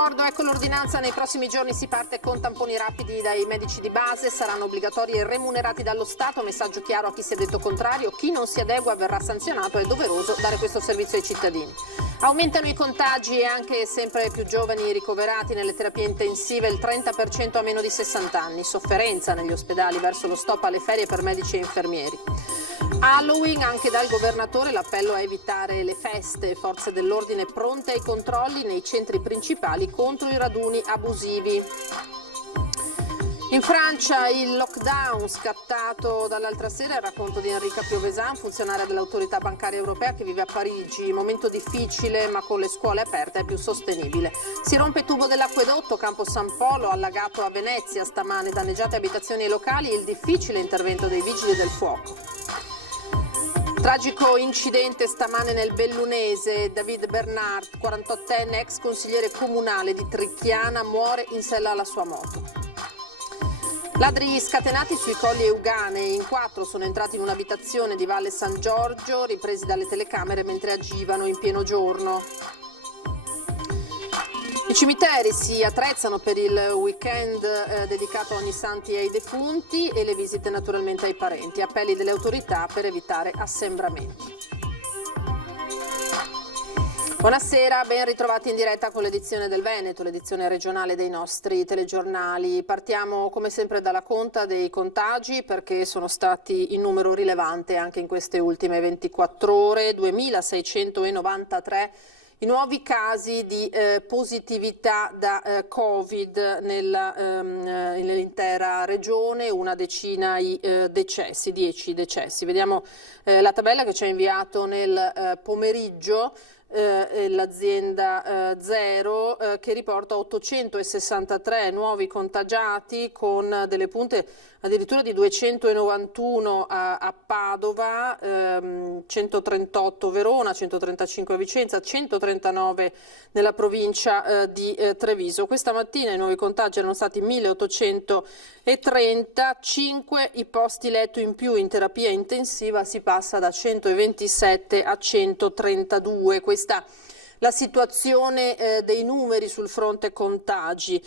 l'accordo, ecco l'ordinanza, nei prossimi giorni si parte con tamponi rapidi dai medici di base, saranno obbligatori e remunerati dallo Stato, messaggio chiaro a chi si è detto contrario, chi non si adegua verrà sanzionato, è doveroso dare questo servizio ai cittadini. Aumentano i contagi e anche sempre più giovani ricoverati nelle terapie intensive, il 30% a meno di 60 anni, sofferenza negli ospedali verso lo stop alle ferie per medici e infermieri. Halloween, anche dal governatore l'appello a evitare le feste, forze dell'ordine pronte ai controlli nei centri principali contro i raduni abusivi. In Francia il lockdown scattato dall'altra sera, il racconto di Enrica Piovesan, funzionaria dell'autorità bancaria europea che vive a Parigi, momento difficile ma con le scuole aperte è più sostenibile. Si rompe il tubo dell'acquedotto, Campo San Polo, allagato a Venezia stamane, danneggiate abitazioni e locali, il difficile intervento dei vigili del fuoco. Tragico incidente stamane nel Bellunese, David Bernard, 48enne ex consigliere comunale di Tricchiana, muore in sella alla sua moto. Ladri scatenati sui colli Euganei, in 4 sono entrati in un'abitazione di Valle San Giorgio, ripresi dalle telecamere mentre agivano in pieno giorno. I cimiteri si attrezzano per il weekend dedicato a ogni santi e ai defunti e le visite naturalmente ai parenti. Appelli delle autorità per evitare assembramenti. Buonasera, ben ritrovati in diretta con l'edizione del Veneto, l'edizione regionale dei nostri telegiornali. Partiamo come sempre dalla conta dei contagi perché sono stati in numero rilevante anche in queste ultime 24 ore, 2693 i nuovi casi di positività da Covid nell'intera regione, una decina i decessi, 10 decessi. Vediamo la tabella che ci ha inviato nel pomeriggio l'azienda Zero che riporta 863 nuovi contagiati con delle punte addirittura di 291 a Padova, 138 Verona, 135 a Vicenza, 139 nella provincia di Treviso. Questa mattina i nuovi contagi erano stati 1830, 5 i posti letto in più in terapia intensiva, si passa da 127 a 132. Questa la situazione dei numeri sul fronte contagi.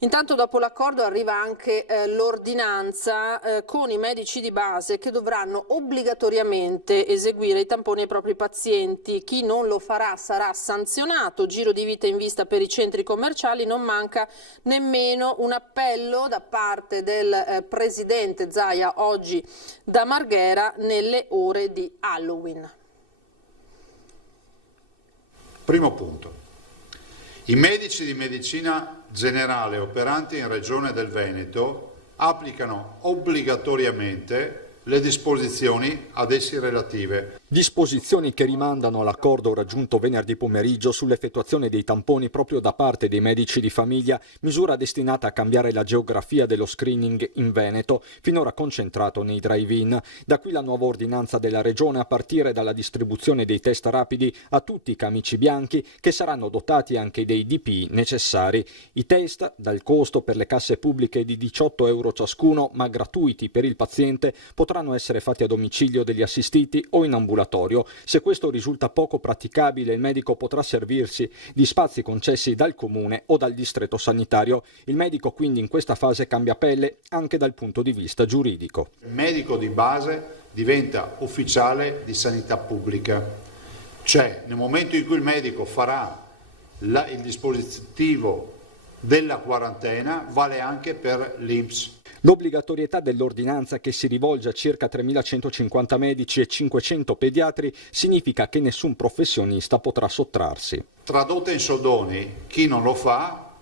Intanto dopo l'accordo arriva anche l'ordinanza con i medici di base che dovranno obbligatoriamente eseguire i tamponi ai propri pazienti. Chi non lo farà sarà sanzionato. Giro di vita in vista per i centri commerciali. Non manca nemmeno un appello da parte del presidente Zaia oggi da Marghera nelle ore di Halloween. Primo punto. I medici di medicina generale operanti in Regione del Veneto applicano obbligatoriamente le disposizioni ad essi relative. Disposizioni che rimandano all'accordo raggiunto venerdì pomeriggio sull'effettuazione dei tamponi proprio da parte dei medici di famiglia, misura destinata a cambiare la geografia dello screening in Veneto, finora concentrato nei drive-in. Da qui la nuova ordinanza della Regione a partire dalla distribuzione dei test rapidi a tutti i camici bianchi che saranno dotati anche dei DPI necessari. I test, dal costo per le casse pubbliche di 18 euro ciascuno, ma gratuiti per il paziente, potranno essere fatti a domicilio degli assistiti o in ambulatorio. Se questo risulta poco praticabile, il medico potrà servirsi di spazi concessi dal comune o dal distretto sanitario. Il medico quindi in questa fase cambia pelle anche dal punto di vista giuridico. Il medico di base diventa ufficiale di sanità pubblica, cioè nel momento in cui il medico farà il dispositivo della quarantena vale anche per l'INPS. L'obbligatorietà dell'ordinanza, che si rivolge a circa 3.150 medici e 500 pediatri, significa che nessun professionista potrà sottrarsi. Tradotta in soldoni, chi non lo fa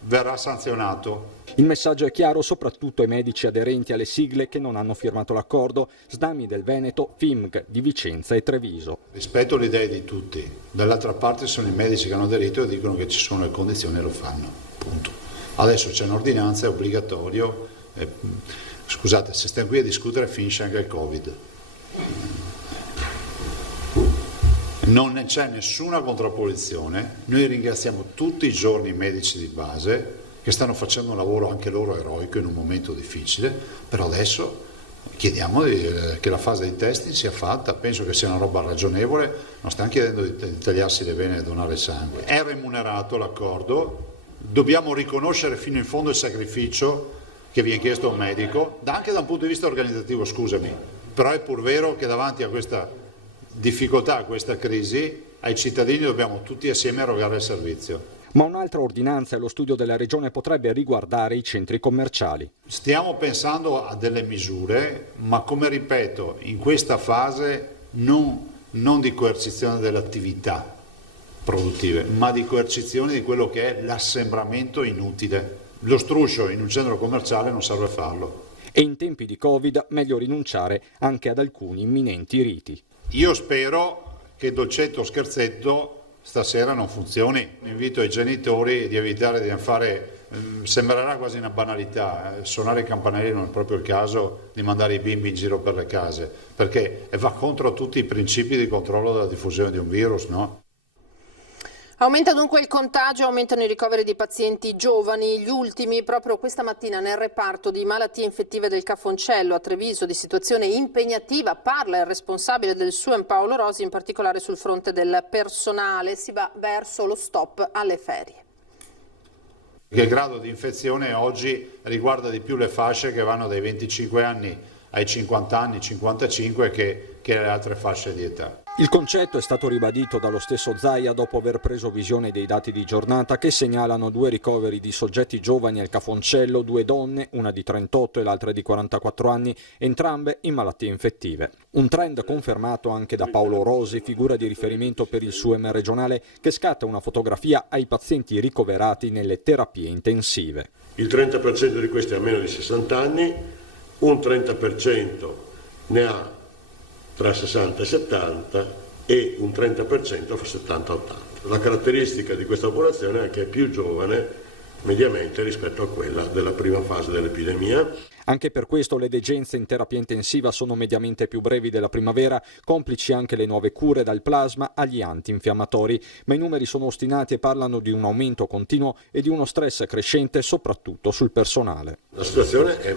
verrà sanzionato. Il messaggio è chiaro soprattutto ai medici aderenti alle sigle che non hanno firmato l'accordo: SNAMI del Veneto, FIMG di Vicenza e Treviso. Rispetto alle idee di tutti, dall'altra parte sono i medici che hanno aderito e dicono che ci sono le condizioni e lo fanno, punto. Adesso c'è un'ordinanza, è obbligatorio. Scusate, se stiamo qui a discutere finisce anche il Covid. Non c'è nessuna contrapposizione. Noi ringraziamo tutti i giorni i medici di base che stanno facendo un lavoro anche loro eroico in un momento difficile, però adesso chiediamo che la fase di testing sia fatta. Penso che sia una roba ragionevole, non stiamo chiedendo di tagliarsi le vene e donare sangue. È remunerato l'accordo, dobbiamo riconoscere fino in fondo il sacrificio che viene chiesto a un medico, anche da un punto di vista organizzativo, scusami, però è pur vero che davanti a questa difficoltà, a questa crisi, ai cittadini dobbiamo tutti assieme erogare il servizio. Ma un'altra ordinanza e lo studio della Regione potrebbe riguardare i centri commerciali. Stiamo pensando a delle misure, ma come ripeto, in questa fase non di coercizione delle attività produttive, ma di coercizione di quello che è l'assembramento inutile. Lo struscio in un centro commerciale non serve a farlo. E in tempi di Covid meglio rinunciare anche ad alcuni imminenti riti. Io spero che dolcetto o scherzetto stasera non funzioni. Invito i genitori di evitare di fare, sembrerà quasi una banalità, suonare i campanelli non è proprio il caso di mandare i bimbi in giro per le case, perché va contro tutti i principi di controllo della diffusione di un virus, no? Aumenta dunque il contagio, aumentano i ricoveri di pazienti giovani, gli ultimi proprio questa mattina nel reparto di malattie infettive del Cafoncello a Treviso, di situazione impegnativa, parla il responsabile del SUEM Paolo Rosi, in particolare sul fronte del personale, si va verso lo stop alle ferie. Il grado di infezione oggi riguarda di più le fasce che vanno dai 25 anni ai 50 anni, 55 che le altre fasce di età. Il concetto è stato ribadito dallo stesso Zaia dopo aver preso visione dei dati di giornata che segnalano 2 ricoveri di soggetti giovani al Cafoncello, 2 donne, una di 38 e l'altra di 44 anni, entrambe in malattie infettive. Un trend confermato anche da Paolo Rosi, figura di riferimento per il SUEM regionale, che scatta una fotografia ai pazienti ricoverati nelle terapie intensive. Il 30% di questi ha meno di 60 anni, un 30% ne ha tra 60 e 70 e un 30% fra 70-80. La caratteristica di questa popolazione è che è più giovane mediamente rispetto a quella della prima fase dell'epidemia. Anche per questo le degenze in terapia intensiva sono mediamente più brevi della primavera, complici anche le nuove cure dal plasma agli antinfiammatori, ma i numeri sono ostinati e parlano di un aumento continuo e di uno stress crescente soprattutto sul personale. La situazione è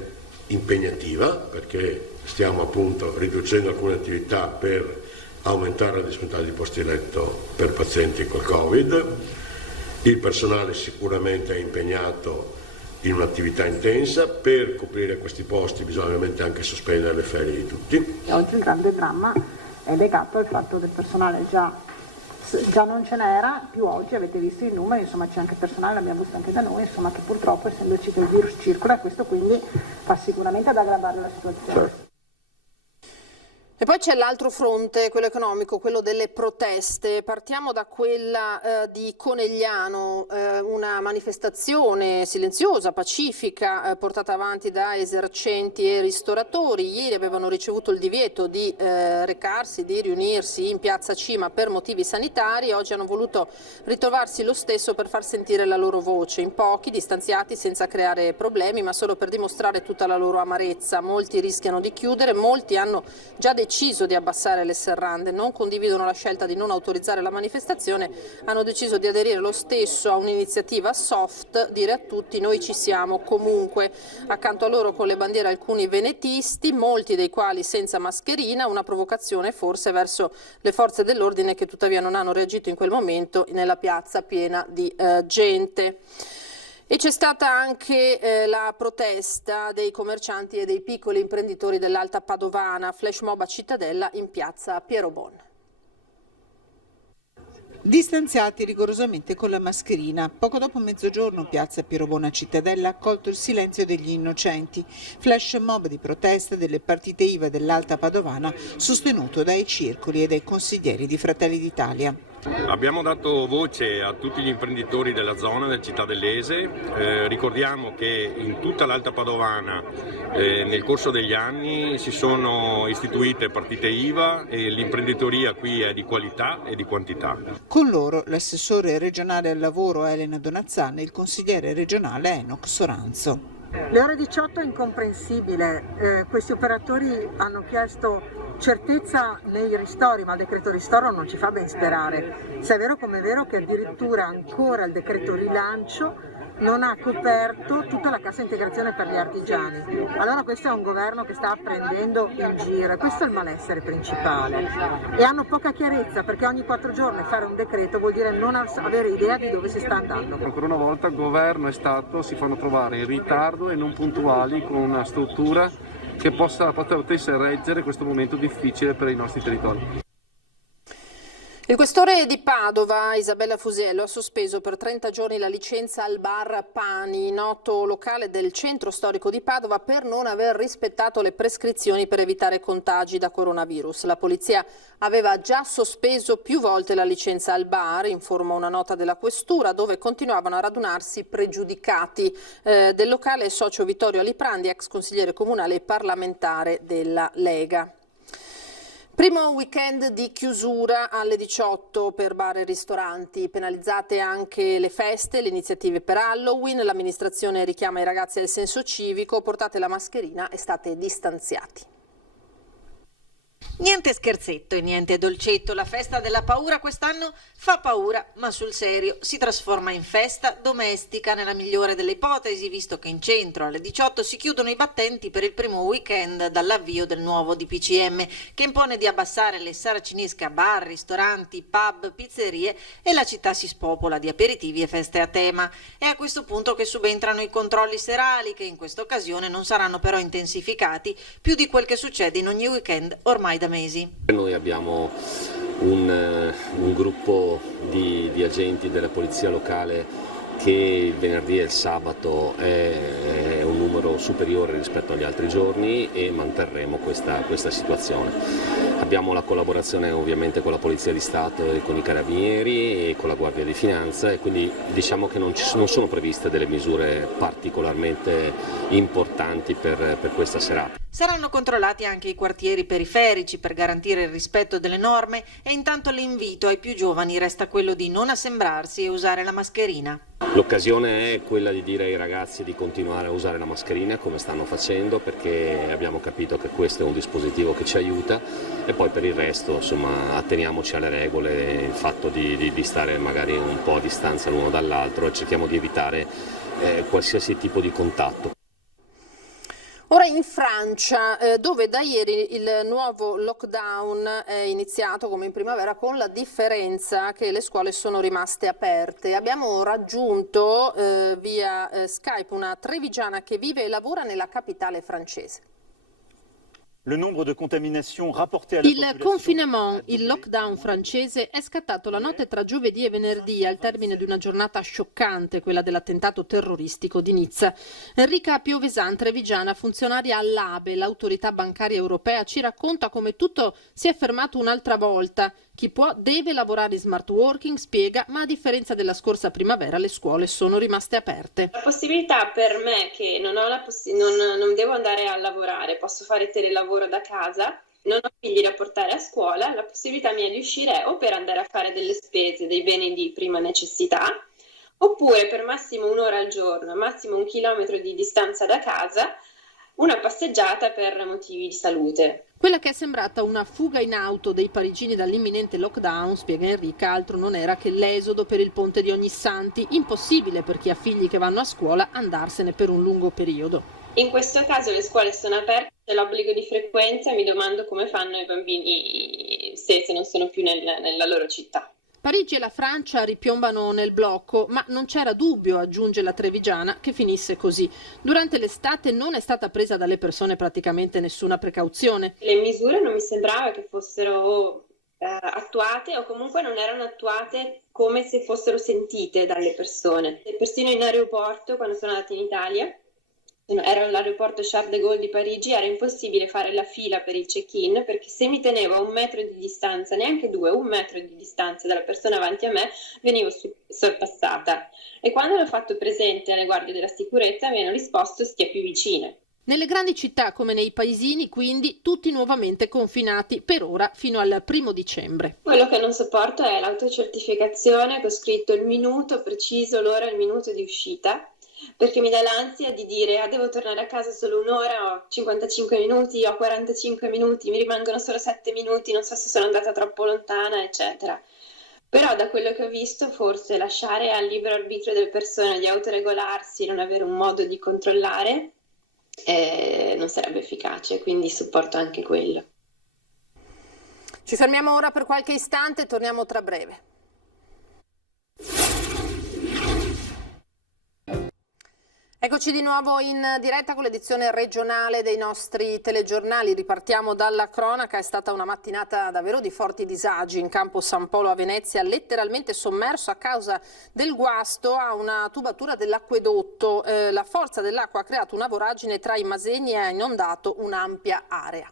impegnativa perché stiamo appunto riducendo alcune attività per aumentare la disponibilità di posti letto per pazienti col Covid. Il personale sicuramente è impegnato in un'attività intensa, per coprire questi posti bisogna ovviamente anche sospendere le ferie di tutti. Oggi il grande dramma è legato al fatto del personale già non ce n'era, più oggi avete visto i numeri, insomma c'è anche personale, l'abbiamo visto anche da noi, insomma che purtroppo essendoci che il virus circola, questo quindi fa sicuramente ad aggravare la situazione. Certo. E poi c'è l'altro fronte, quello economico, quello delle proteste. Partiamo da quella di Conegliano, una manifestazione silenziosa, pacifica, portata avanti da esercenti e ristoratori. Ieri avevano ricevuto il divieto di recarsi, di riunirsi in piazza Cima per motivi sanitari. Oggi hanno voluto ritrovarsi lo stesso per far sentire la loro voce, in pochi, distanziati, senza creare problemi, ma solo per dimostrare tutta la loro amarezza. Molti rischiano di chiudere, molti hanno già deciso di abbassare le serrande, non condividono la scelta di non autorizzare la manifestazione, hanno deciso di aderire lo stesso a un'iniziativa soft, dire a tutti noi ci siamo comunque. Accanto a loro con le bandiere alcuni venetisti, molti dei quali senza mascherina, una provocazione forse verso le forze dell'ordine che tuttavia non hanno reagito in quel momento nella piazza piena di gente. E c'è stata anche la protesta dei commercianti e dei piccoli imprenditori dell'Alta Padovana, flash mob a Cittadella in piazza Piero Bon. Distanziati rigorosamente con la mascherina, poco dopo mezzogiorno piazza Piero Bon a Cittadella ha accolto il silenzio degli innocenti, flash mob di protesta delle partite IVA dell'Alta Padovana sostenuto dai circoli e dai consiglieri di Fratelli d'Italia. Abbiamo dato voce a tutti gli imprenditori della zona del cittadellese, ricordiamo che in tutta l'Alta Padovana nel corso degli anni si sono istituite partite IVA e l'imprenditoria qui è di qualità e di quantità. Con loro l'assessore regionale al lavoro Elena Donazzana e il consigliere regionale Enoch Soranzo. Le ore 18 è incomprensibile, questi operatori hanno chiesto certezza nei ristori, ma il decreto ristoro non ci fa ben sperare. Se è vero come è vero che addirittura ancora il decreto rilancio non ha coperto tutta la cassa integrazione per gli artigiani. Allora questo è un governo che sta prendendo il giro e questo è il malessere principale. E hanno poca chiarezza perché ogni 4 giorni fare un decreto vuol dire non avere idea di dove si sta andando. Ancora una volta governo e Stato si fanno trovare in ritardo e non puntuali con una struttura che potesse reggere questo momento difficile per i nostri territori. Il questore di Padova, Isabella Fusiello, ha sospeso per 30 giorni la licenza al bar Pani, noto locale del centro storico di Padova, per non aver rispettato le prescrizioni per evitare contagi da coronavirus. La polizia aveva già sospeso più volte la licenza al bar, informa una nota della questura, dove continuavano a radunarsi pregiudicati. Del locale socio Vittorio Aliprandi, ex consigliere comunale e parlamentare della Lega. Primo weekend di chiusura alle 18 per bar e ristoranti, penalizzate anche le feste, le iniziative per Halloween, l'amministrazione richiama i ragazzi al senso civico, portate la mascherina e state distanziati. Niente scherzetto e niente dolcetto, la festa della paura quest'anno fa paura, ma sul serio si trasforma in festa domestica nella migliore delle ipotesi, visto che in centro alle 18 si chiudono i battenti per il primo weekend dall'avvio del nuovo DPCM, che impone di abbassare le saracinesche a bar, ristoranti, pub, pizzerie e la città si spopola di aperitivi e feste a tema. È a questo punto che subentrano i controlli serali, che in questa occasione non saranno però intensificati più di quel che succede in ogni weekend ormai da mesi. Noi abbiamo un gruppo di agenti della polizia locale che il venerdì e il sabato è un numero superiore rispetto agli altri giorni e manterremo questa situazione. Abbiamo la collaborazione ovviamente con la Polizia di Stato e con i Carabinieri e con la Guardia di Finanza e quindi diciamo che non sono previste delle misure particolarmente importanti per questa serata. Saranno controllati anche i quartieri periferici per garantire il rispetto delle norme e intanto l'invito ai più giovani resta quello di non assembrarsi e usare la mascherina. L'occasione è quella di dire ai ragazzi di continuare a usare la mascherina come stanno facendo, perché abbiamo capito che questo è un dispositivo che ci aiuta e poi per il resto insomma atteniamoci alle regole, il fatto di stare magari un po' a distanza l'uno dall'altro e cerchiamo di evitare qualsiasi tipo di contatto. Ora in Francia, dove da ieri il nuovo lockdown è iniziato come in primavera, con la differenza che le scuole sono rimaste aperte. Abbiamo raggiunto via Skype una trevigiana che vive e lavora nella capitale francese. Il confinement, il lockdown francese, è scattato la notte tra giovedì e venerdì al termine di una giornata scioccante, quella dell'attentato terroristico di Nizza. Enrica Piovesan, trevigiana, funzionaria all'ABE, l'autorità bancaria europea, ci racconta come tutto si è fermato un'altra volta. Chi può deve lavorare in smart working, spiega, ma a differenza della scorsa primavera le scuole sono rimaste aperte. La possibilità per me che non devo andare a lavorare, posso fare telelavoro da casa, non ho figli da portare a scuola, la possibilità mia di uscire è o per andare a fare delle spese, dei beni di prima necessità, oppure per massimo 1 ora al giorno, massimo 1 chilometro di distanza da casa, una passeggiata per motivi di salute. Quella che è sembrata una fuga in auto dei parigini dall'imminente lockdown, spiega Enrica, altro non era che l'esodo per il ponte di Ognissanti. Impossibile per chi ha figli che vanno a scuola andarsene per un lungo periodo. In questo caso le scuole sono aperte, c'è l'obbligo di frequenza e mi domando come fanno i bambini se non sono più nella loro città. Parigi e la Francia ripiombano nel blocco, ma non c'era dubbio, aggiunge la trevigiana, che finisse così. Durante l'estate non è stata presa dalle persone praticamente nessuna precauzione. Le misure non mi sembrava che fossero attuate o comunque non erano attuate come se fossero sentite dalle persone. E persino in aeroporto, quando sono andata in Italia, ero all'aeroporto Charles de Gaulle di Parigi, era impossibile fare la fila per il check-in perché se mi tenevo a 1 metro di distanza, neanche 2, 1 metro di distanza dalla persona avanti a me, venivo sorpassata. E quando l'ho fatto presente alle guardie della sicurezza mi hanno risposto stia più vicine. Nelle grandi città come nei paesini, quindi, tutti nuovamente confinati per ora fino al 1° dicembre. Quello che non sopporto è l'autocertificazione, che ho scritto il minuto preciso, l'ora e il minuto di uscita, perché mi dà l'ansia di dire devo tornare a casa solo 1 ora, ho 55 minuti, ho 45 minuti, mi rimangono solo 7 minuti, non so se sono andata troppo lontana, eccetera. Però da quello che ho visto forse lasciare al libero arbitrio delle persone di autoregolarsi e non avere un modo di controllare non sarebbe efficace, quindi supporto anche quello. Ci fermiamo ora per qualche istante e torniamo tra breve. Eccoci di nuovo in diretta con l'edizione regionale dei nostri telegiornali. Ripartiamo dalla cronaca. È stata una mattinata davvero di forti disagi in campo San Polo a Venezia, letteralmente sommerso a causa del guasto a una tubatura dell'acquedotto. La forza dell'acqua ha creato una voragine tra i Masegni e ha inondato un'ampia area.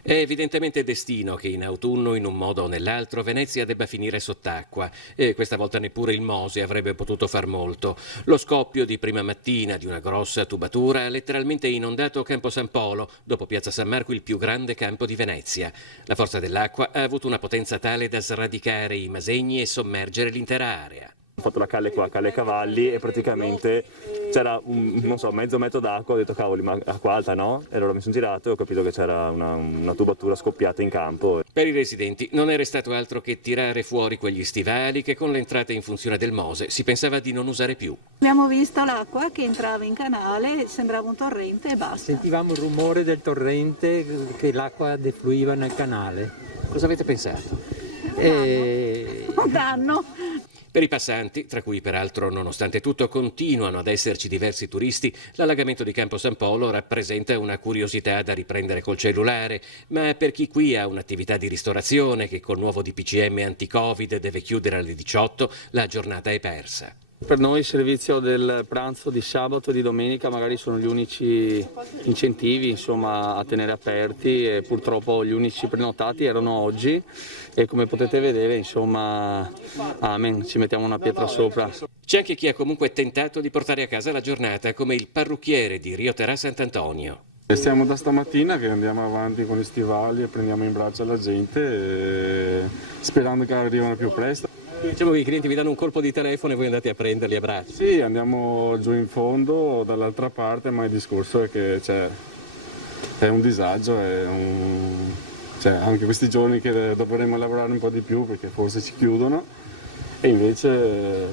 È evidentemente destino che in autunno, in un modo o nell'altro, Venezia debba finire sott'acqua e questa volta neppure il Mose avrebbe potuto far molto. Lo scoppio di prima mattina di una grossa tubatura ha letteralmente inondato Campo San Polo, dopo Piazza San Marco il più grande campo di Venezia. La forza dell'acqua ha avuto una potenza tale da sradicare i Masegni e sommergere l'intera area. Ho fatto la calle qua, Calle Cavalli, e praticamente c'era mezzo metro d'acqua. Ho detto cavoli, ma acqua alta no? E allora mi sono girato e ho capito che c'era una tubatura scoppiata in campo. Per i residenti non era stato altro che tirare fuori quegli stivali che con l'entrata in funzione del Mose si pensava di non usare più. Abbiamo visto l'acqua che entrava in canale, sembrava un torrente e basta. Sentivamo il rumore del torrente, che l'acqua defluiva nel canale. Cosa avete pensato? Un danno. Per i passanti, tra cui peraltro nonostante tutto continuano ad esserci diversi turisti, l'allagamento di Campo San Polo rappresenta una curiosità da riprendere col cellulare, ma per chi qui ha un'attività di ristorazione che col nuovo DPCM anti-Covid deve chiudere alle 18, la giornata è persa. Per noi il servizio del pranzo di sabato e di domenica magari sono gli unici incentivi, insomma, a tenere aperti, e purtroppo gli unici prenotati erano oggi e come potete vedere, insomma, amen, ci mettiamo una pietra sopra. C'è anche chi ha comunque tentato di portare a casa la giornata, come il parrucchiere di Rio Terra Sant'Antonio. Stiamo da stamattina che andiamo avanti con gli stivali e prendiamo in braccio la gente, sperando che arrivino più presto. Diciamo che i clienti vi danno un colpo di telefono e voi andate a prenderli a braccio. Sì, andiamo giù in fondo dall'altra parte, ma il discorso è che è un disagio, anche questi giorni che dovremmo lavorare un po' di più perché forse ci chiudono, e invece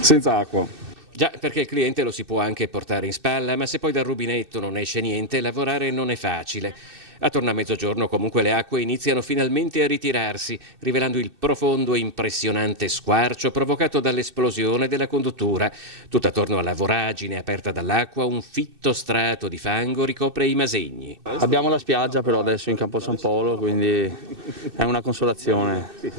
senza acqua. Già, perché il cliente lo si può anche portare in spalla, ma se poi dal rubinetto non esce niente, lavorare non è facile. Attorno a mezzogiorno comunque le acque iniziano finalmente a ritirarsi, rivelando il profondo e impressionante squarcio provocato dall'esplosione della conduttura. Tutto attorno alla voragine aperta dall'acqua un fitto strato di fango ricopre i Masegni. Abbiamo la spiaggia però adesso in Campo San Polo, quindi è una consolazione. Se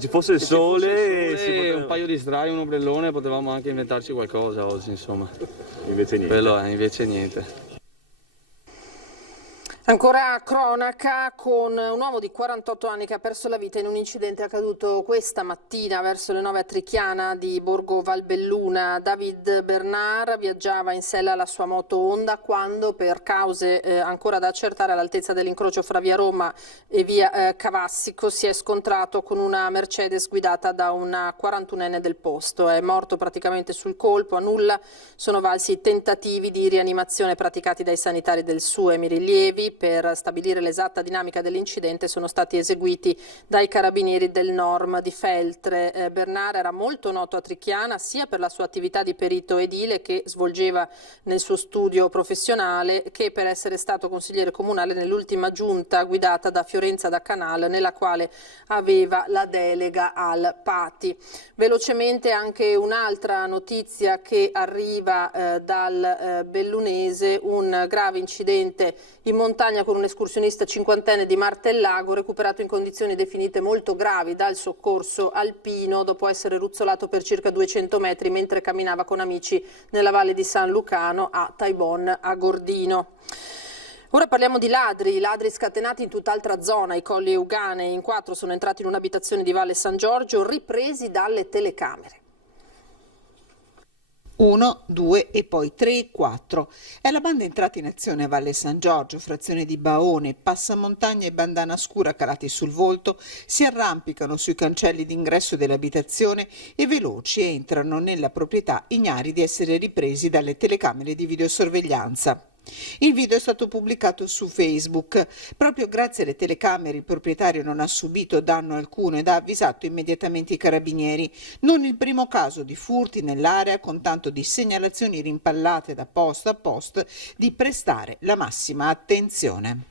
ci fosse il sole, un paio di sdrai, un ombrellone, potevamo anche inventarci qualcosa oggi, insomma. Invece niente. Invece niente. Ancora cronaca con un uomo di 48 anni che ha perso la vita in un incidente accaduto questa mattina verso le 9 a Trichiana di Borgo Valbelluna. David Bernard viaggiava in sella alla sua moto Honda quando, per cause ancora da accertare all'altezza dell'incrocio fra via Roma e via Cavassico, si è scontrato con una Mercedes guidata da una 41enne del posto. È morto praticamente sul colpo, a nulla sono valsi i tentativi di rianimazione praticati dai sanitari del SUEM. I rilievi per stabilire l'esatta dinamica dell'incidente sono stati eseguiti dai carabinieri del Norm di Feltre. Bernard era molto noto a Trichiana sia per la sua attività di perito edile che svolgeva nel suo studio professionale, che per essere stato consigliere comunale nell'ultima giunta guidata da Fiorenza da Canal, nella quale aveva la delega al PATI. Velocemente anche un'altra notizia che arriva dal Bellunese, un grave incidente in montagna con un escursionista cinquantenne di Martellago, recuperato in condizioni definite molto gravi dal soccorso alpino dopo essere ruzzolato per circa 200 metri mentre camminava con amici nella valle di San Lucano a Taibon a Gordino. Ora parliamo di ladri scatenati in tutt'altra zona, i Colli Euganei. In 4 sono entrati in un'abitazione di Valle San Giorgio, ripresi dalle telecamere. 1, 2 e poi 3 e 4. È la banda entrata in azione a Valle San Giorgio, frazione di Baone. Passamontagna e bandana scura calati sul volto si arrampicano sui cancelli d'ingresso dell'abitazione e veloci entrano nella proprietà ignari di essere ripresi dalle telecamere di videosorveglianza. Il video è stato pubblicato su Facebook. Proprio grazie alle telecamere il proprietario non ha subito danno alcuno ed ha avvisato immediatamente i carabinieri. Non il primo caso di furti nell'area, con tanto di segnalazioni rimpallate da post a post, di prestare la massima attenzione.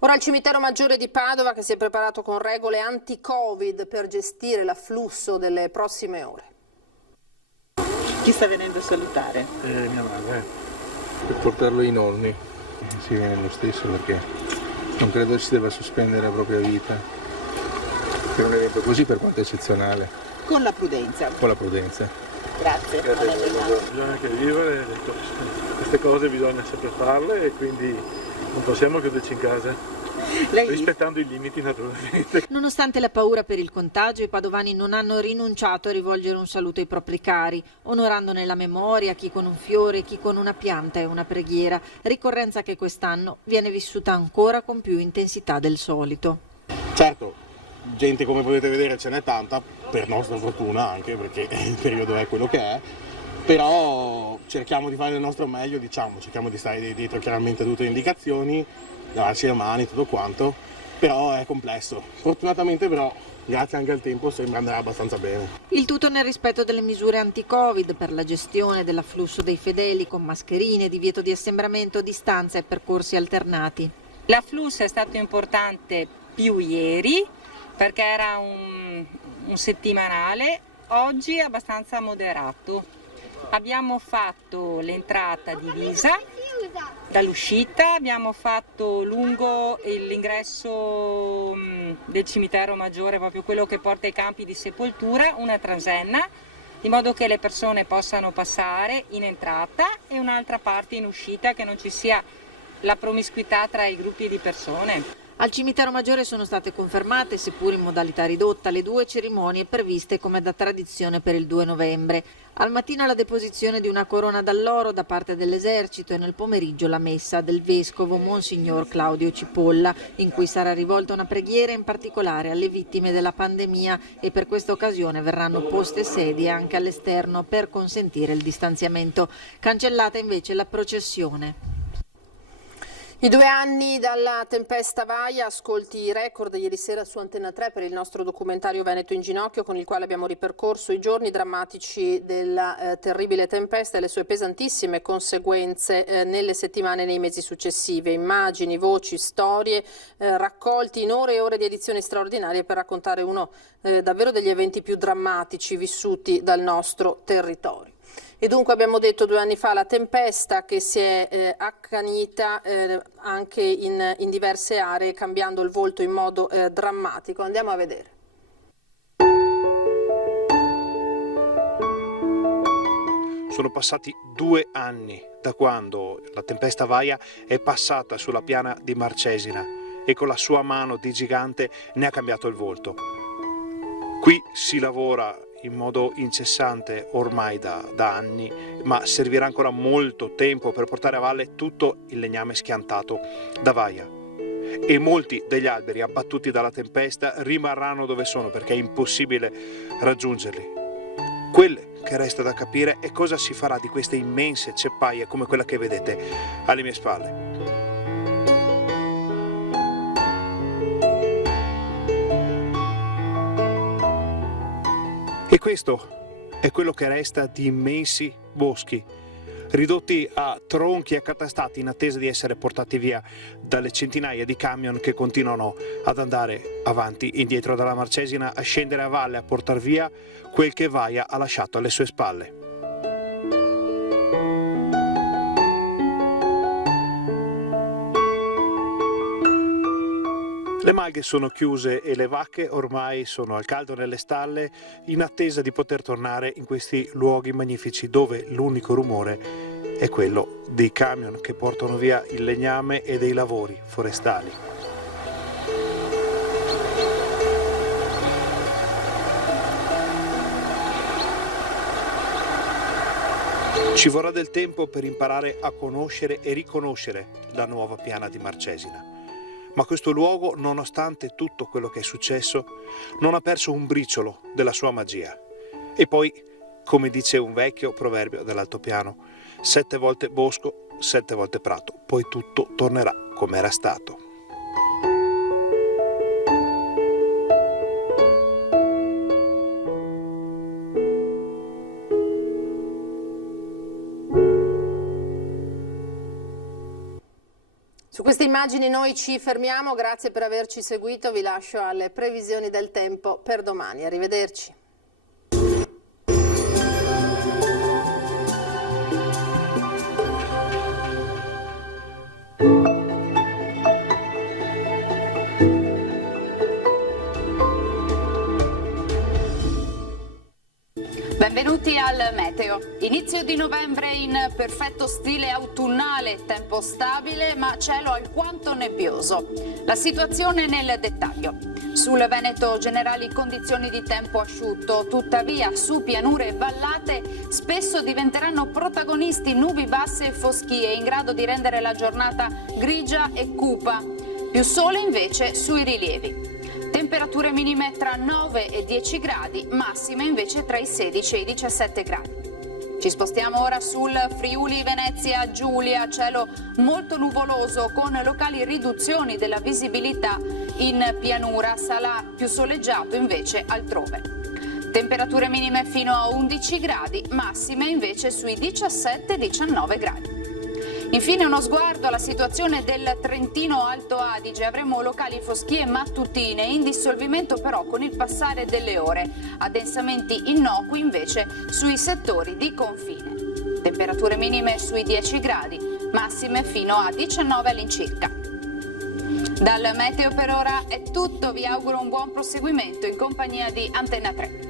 Ora il cimitero maggiore di Padova che si è preparato con regole anti-Covid per gestire l'afflusso delle prossime ore. Chi sta venendo a salutare? Mia madre. Per portarlo ai nonni. Si viene lo stesso perché non credo si debba sospendere la propria vita per un evento così, per quanto eccezionale. Con la prudenza. Con la prudenza. Grazie. Bisogna anche vivere, queste cose bisogna sempre farle e quindi non possiamo chiuderci in casa. Rispettando i limiti naturalmente. Nonostante la paura per il contagio, i padovani non hanno rinunciato a rivolgere un saluto ai propri cari, onorandone la memoria, chi con un fiore, chi con una pianta e una preghiera, ricorrenza che quest'anno viene vissuta ancora con più intensità del solito. Certo, gente come potete vedere ce n'è tanta, per nostra fortuna anche, perché il periodo è quello che è, però cerchiamo di fare il nostro meglio, cerchiamo di stare dietro chiaramente a tutte le indicazioni, lavarci le mani, tutto quanto, però è complesso. Fortunatamente però, grazie anche al tempo, sembra andare abbastanza bene. Il tutto nel rispetto delle misure anti-Covid per la gestione dell'afflusso dei fedeli con mascherine, divieto di assembramento, distanza e percorsi alternati. L'afflusso è stato importante più ieri perché era un settimanale, oggi è abbastanza moderato. Abbiamo fatto l'entrata divisa dall'uscita, abbiamo fatto lungo l'ingresso del cimitero maggiore, proprio quello che porta ai campi di sepoltura, una transenna, in modo che le persone possano passare in entrata e un'altra parte in uscita, che non ci sia la promiscuità tra i gruppi di persone. Al cimitero maggiore sono state confermate, seppur in modalità ridotta, le 2 cerimonie previste come da tradizione per il 2 novembre. Al mattino la deposizione di una corona d'alloro da parte dell'esercito e nel pomeriggio la messa del vescovo Monsignor Claudio Cipolla, in cui sarà rivolta una preghiera in particolare alle vittime della pandemia e per questa occasione verranno poste sedie anche all'esterno per consentire il distanziamento. Cancellata invece la processione. I 2 anni dalla tempesta Vaia, ascolti i record ieri sera su Antenna 3 per il nostro documentario Veneto in ginocchio, con il quale abbiamo ripercorso i giorni drammatici della terribile tempesta e le sue pesantissime conseguenze nelle settimane e nei mesi successivi. Immagini, voci, storie raccolti in ore e ore di edizioni straordinarie per raccontare uno davvero degli eventi più drammatici vissuti dal nostro territorio. E dunque abbiamo detto 2 anni fa la tempesta che si è accanita anche in diverse aree, cambiando il volto in modo drammatico. Andiamo a vedere. Sono passati 2 anni da quando la tempesta Vaia è passata sulla piana di Marcesina e con la sua mano di gigante ne ha cambiato il volto. Qui si lavora in modo incessante ormai da anni, ma servirà ancora molto tempo per portare a valle tutto il legname schiantato da Vaia. E molti degli alberi abbattuti dalla tempesta rimarranno dove sono perché è impossibile raggiungerli. Quel che resta da capire è cosa si farà di queste immense ceppaie come quella che vedete alle mie spalle. E questo è quello che resta di immensi boschi, ridotti a tronchi accatastati in attesa di essere portati via dalle centinaia di camion che continuano ad andare avanti e indietro dalla Marcesina, a scendere a valle, a portar via quel che Vaia ha lasciato alle sue spalle. Le malghe sono chiuse e le vacche ormai sono al caldo nelle stalle in attesa di poter tornare in questi luoghi magnifici dove l'unico rumore è quello dei camion che portano via il legname e dei lavori forestali. Ci vorrà del tempo per imparare a conoscere e riconoscere la nuova piana di Marcesina. Ma questo luogo, nonostante tutto quello che è successo, non ha perso un briciolo della sua magia. E poi, come dice un vecchio proverbio dell'altopiano, 7 volte bosco 7 volte prato, poi tutto tornerà come era stato. Su queste immagini noi ci fermiamo, grazie per averci seguito, vi lascio alle previsioni del tempo per domani, arrivederci. Benvenuti al Meteo. Inizio di novembre in perfetto stile autunnale, tempo stabile ma cielo alquanto nebbioso. La situazione nel dettaglio. Sul Veneto generali condizioni di tempo asciutto, tuttavia su pianure e vallate spesso diventeranno protagonisti nubi basse e foschie in grado di rendere la giornata grigia e cupa. Più sole invece sui rilievi. Temperature minime tra 9 e 10 gradi, massime invece tra i 16 e i 17 gradi. Ci spostiamo ora sul Friuli Venezia Giulia, cielo molto nuvoloso con locali riduzioni della visibilità in pianura, sarà più soleggiato invece altrove. Temperature minime fino a 11 gradi, massime invece sui 17-19 gradi. Infine uno sguardo alla situazione del Trentino Alto Adige, avremo locali foschie mattutine, in dissolvimento però con il passare delle ore, addensamenti innocui invece sui settori di confine. Temperature minime sui 10 gradi, massime fino a 19 all'incirca. Dal Meteo per ora è tutto, vi auguro un buon proseguimento in compagnia di Antenna 3.